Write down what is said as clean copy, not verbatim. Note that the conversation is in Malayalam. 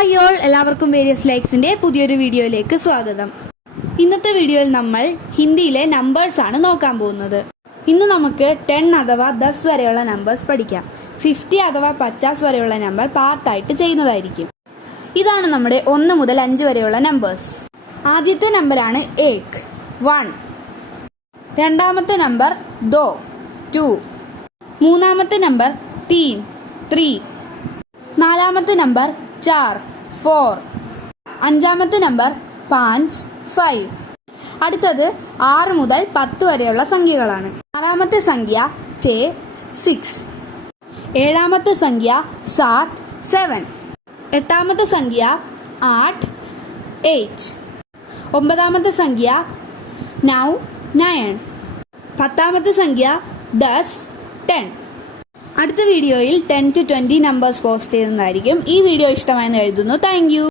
ഹായ് ഓൾ, എല്ലാവർക്കും വേരിയസ് ലൈക്സിന്റെ പുതിയൊരു വീഡിയോയിലേക്ക് സ്വാഗതം. ഇന്നത്തെ വീഡിയോയിൽ നമ്മൾ ഹിന്ദിയിലെ നമ്പേഴ്സ് ആണ് നോക്കാൻ പോകുന്നത്. ഇന്ന് നമുക്ക് 10 അഥവാ 10 വരെയുള്ള നമ്പേഴ്സ് പഠിക്കാം. 50 അഥവാ 50 വരെയുള്ള നമ്പർ പാർട്ടായിട്ട് ചെയ്യുന്നതായിരിക്കും. ഇതാണ് നമ്മുടെ 1 മുതൽ 5 വരെയുള്ള നമ്പേഴ്സ്. ആദ്യത്തെ നമ്പറാണ് 1, 1. രണ്ടാമത്തെ നമ്പർ 2, 2. മൂന്നാമത്തെ നമ്പർ 3, 3. നാലാമത്തെ നമ്പർ 4, 4. അഞ്ചാമത്തെ നമ്പർ 5, 5. അടുത്തത് 6 മുതൽ 10 വരെയുള്ള സംഖ്യകളാണ്. ആറാമത്തെ സംഖ്യ 6. ഏഴാമത്തെ സംഖ്യ 7. എട്ടാമത്തെ സംഖ്യ 8. ഒമ്പതാമത്തെ സംഖ്യ 9. പത്താമത്തെ സംഖ്യ 10. അടുത്ത വീഡിയോയിൽ 10 to 20 നമ്പേഴ്സ് പോസ്റ്റ് ചെയ്യുന്നതായിരിക്കും. ഈ വീഡിയോ ഇഷ്ടമായെന്ന് എഴുതുന്നു. Thank you.